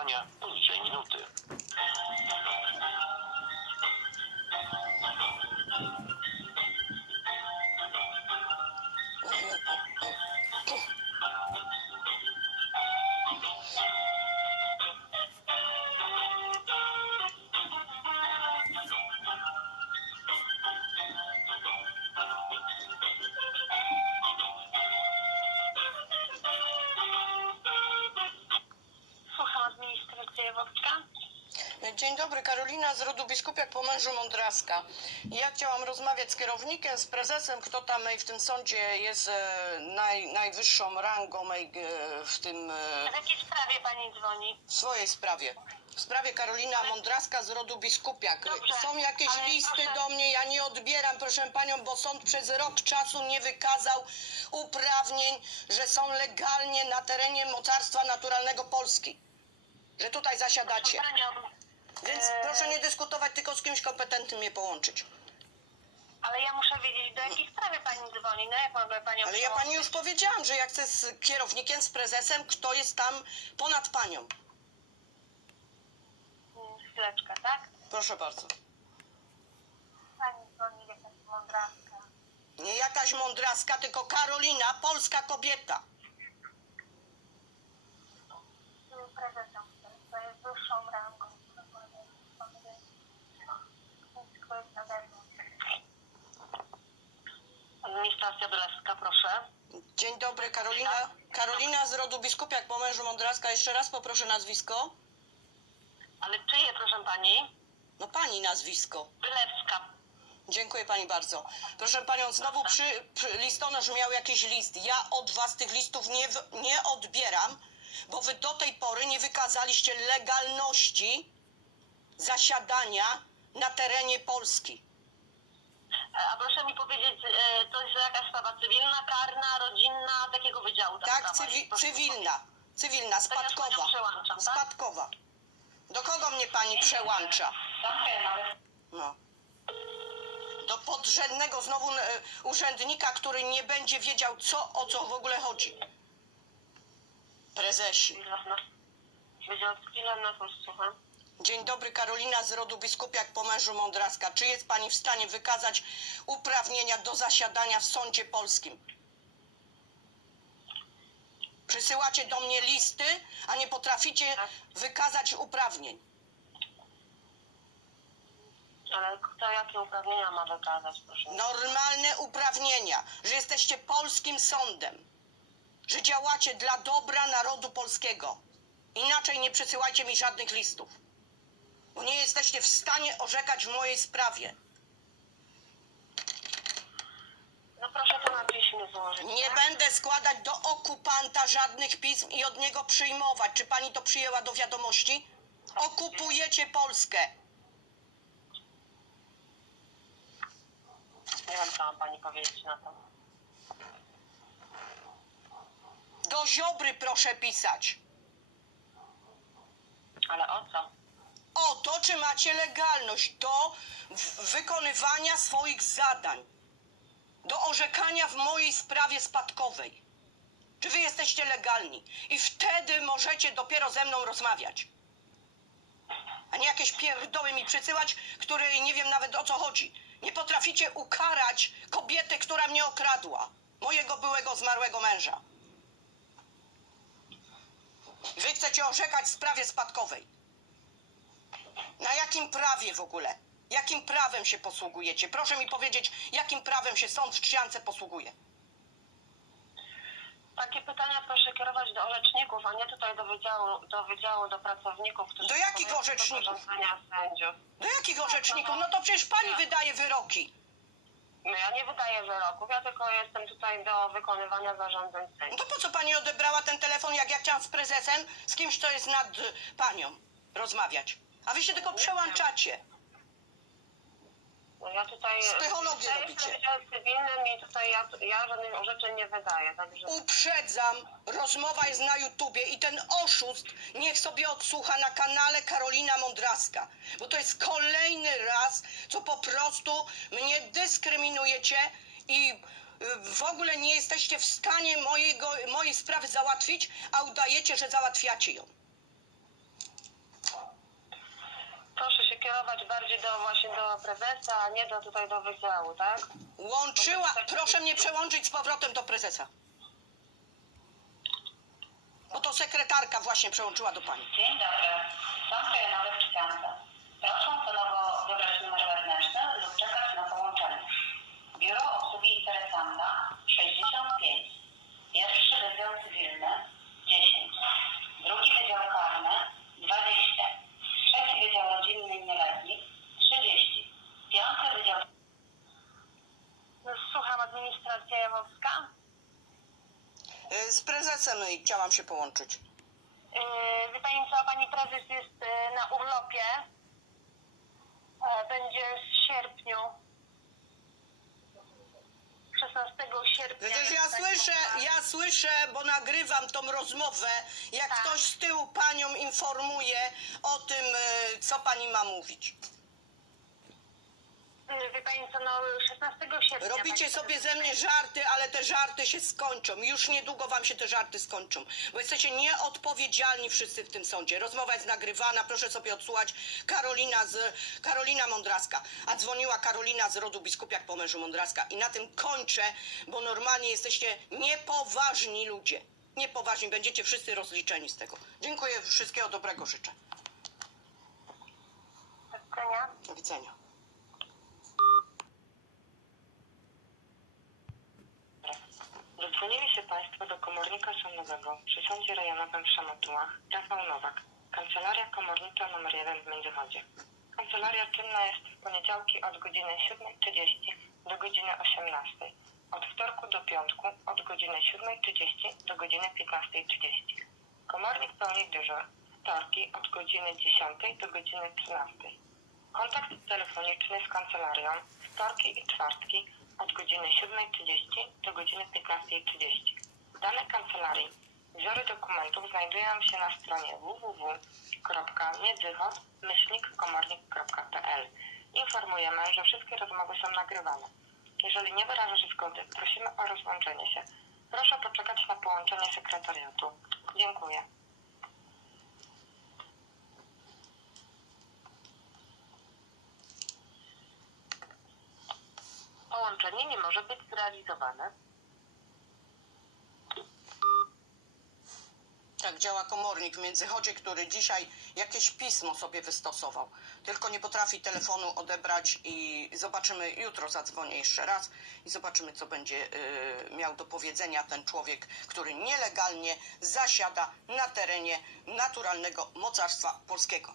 nagrania poniżej minuty. Dobry, Karolina z rodu Biskupiak po mężu Mądraska. Ja chciałam rozmawiać z kierownikiem, z prezesem, kto tam w tym sądzie jest e, naj, najwyższą rangą e, w tym e, W jakiej sprawie pani dzwoni? w swojej sprawie. W sprawie Karolina Mądraska z rodu Biskupiak. Dobrze, Są jakieś listy proszę- do mnie, ja nie odbieram, proszę panią, bo sąd przez rok czasu nie wykazał uprawnień, że są legalnie na terenie mocarstwa naturalnego Polski. Że tutaj zasiadacie. Panią, Więc proszę nie dyskutować, tylko z kimś kompetentnym mnie połączyć. Ale ja muszę wiedzieć, do jakiej sprawy pani dzwoni. No jak mogę panią Ale ja pani już powiedziałam, że ja chcę z kierownikiem, z prezesem, kto jest tam ponad panią. przełączyć? Chwileczkę, tak? Proszę bardzo. Pani dzwoni jakaś mądraska. Nie jakaś mądraska, tylko Karolina, polska kobieta. Z prezesem, to jest wyższą rangą. Kto jest nade mną? Administracja Bylewska, proszę. Dzień dobry, Karolina. Karolina z rodu Biskupiak po mężu Mądraska. Jeszcze raz poproszę nazwisko. Ale czyje, proszę pani? No pani nazwisko. Bylewska. Dziękuję pani bardzo. Proszę panią, znowu przy, przy listonosz miał jakiś list. Ja od was tych listów nie, nie odbieram, bo wy do tej pory nie wykazaliście legalności zasiadania na terenie Polski. E, A proszę mi powiedzieć, e, to jest jakaś sprawa cywilna, karna, rodzinna, takiego wydziału ta Tak, sprawa cywi, cywilna. Cywilna, panią spadkowa. tak? Spadkowa. Do kogo mnie pani przełącza? Tak, No. Do podrzędnego znowu e, urzędnika, który nie będzie wiedział, co o co w ogóle chodzi. Prezesi. Wydział to słucham. Dzień dobry, Karolina z rodu Biskupiak po mężu Mądraska. Czy jest pani w stanie wykazać uprawnienia do zasiadania w sądzie polskim? Przysyłacie do mnie listy, a nie potraficie wykazać uprawnień. Ale kto jakie uprawnienia ma wykazać, proszę? Normalne uprawnienia, że jesteście polskim sądem, że działacie dla dobra narodu polskiego. Inaczej nie przysyłajcie mi żadnych listów, bo nie jesteście w stanie orzekać w mojej sprawie. No proszę to na piśmie złożyć. Nie tak? będę składać do okupanta żadnych pism i od niego przyjmować. Czy pani to przyjęła do wiadomości? Okupujecie Polskę. Nie wiem, co mam pani powiedzieć na to. Do Ziobry proszę pisać. Ale o co? O to, czy macie legalność do wykonywania swoich zadań, do orzekania w mojej sprawie spadkowej. Czy wy jesteście legalni? I wtedy możecie dopiero ze mną rozmawiać. A nie jakieś pierdoły mi przysyłać, które nie wiem nawet o co chodzi. Nie potraficie ukarać kobiety, która mnie okradła. Mojego byłego zmarłego męża. Wy chcecie orzekać w sprawie spadkowej. Na jakim prawie w ogóle? Jakim prawem się posługujecie? Proszę mi powiedzieć, jakim prawem się sąd w Trzciance posługuje? Takie pytania proszę kierować do orzeczników, a nie tutaj do wydziału, do, wydziału, do pracowników, którzy... Do jakich orzeczników? sędziów. Do jakich orzeczników? No to przecież pani wydaje wyroki. No ja nie wydaję wyroków, ja tylko jestem tutaj do wykonywania zarządzeń No sędziów. to po co pani odebrała ten telefon, jak ja chciałam z prezesem, z kimś, kto jest nad y, panią, rozmawiać? A wy się tylko przełączacie. No ja tutaj... Psychologię ja robicie. jestem w cywilnym i tutaj ja, ja żadnych orzeczeń nie wydaję, także... Uprzedzam, rozmowa jest na YouTubie i ten oszust niech sobie odsłucha na kanale Karolina Mądraska, bo to jest kolejny raz, co po prostu mnie dyskryminujecie i y, w ogóle nie jesteście w stanie mojego, mojej sprawy załatwić, a udajecie, że załatwiacie ją. kierować bardziej do właśnie do prezesa, a nie do tutaj do wydziału, tak? Łączyła, proszę mnie przełączyć z powrotem do prezesa. Bo to sekretarka właśnie przełączyła do pani. Dzień dobry. Sąd rejonowy w Z prezesem y, chciałam się połączyć. Yy, wie pani co, pani prezes jest yy, na urlopie. E, Będzie w sierpniu. 16 sierpnia. Przecież ja słyszę, ja słyszę, bo nagrywam tą rozmowę, jak Tak. ktoś z tyłu panią informuje o tym, y, co pani ma mówić. Yy, Wie pani co, no 16 sierpnia. Robicie pani sobie ze mnie żarty, ale te żarty się skończą. Już niedługo wam się te żarty skończą. Bo jesteście nieodpowiedzialni wszyscy w tym sądzie. Rozmowa jest nagrywana, proszę sobie odsłuchać. Karolina z Karolina Mądraska. A dzwoniła Karolina z rodu biskupiak po mężu Mądraska. I na tym kończę, bo normalnie jesteście niepoważni ludzie. Niepoważni, będziecie wszyscy rozliczeni z tego. Dziękuję, wszystkiego dobrego życzę. Do widzenia. Do widzenia. Zadzwonili się Państwo do komornika sądowego przy Sądzie Rejonowym w Szamotułach, Rafał Nowak, Kancelaria Komornicza nr 1 w Międzychodzie. Kancelaria czynna jest w poniedziałki od godziny 7.30 do godziny 18.00, od wtorku do piątku od godziny 7.30 do godziny 15.30. Komornik pełni dyżur wtorki od godziny 10 do godziny 13. Kontakt telefoniczny z kancelarią wtorki i czwartki od godziny 7.30 do godziny 15.30. Dane kancelarii, wzory dokumentów znajdują się na stronie www.miedzychod-komornik.pl. Informujemy, że wszystkie rozmowy są nagrywane. Jeżeli nie wyrażasz zgody, prosimy o rozłączenie się. Proszę poczekać na połączenie sekretariatu. Dziękuję. Połączenie nie może być zrealizowane. Tak działa komornik Międzychodzie, który dzisiaj jakieś pismo sobie wystosował. Tylko nie potrafi telefonu odebrać i zobaczymy, jutro zadzwonię jeszcze raz i zobaczymy, co będzie yy, miał do powiedzenia ten człowiek, który nielegalnie zasiada na terenie naturalnego mocarstwa polskiego.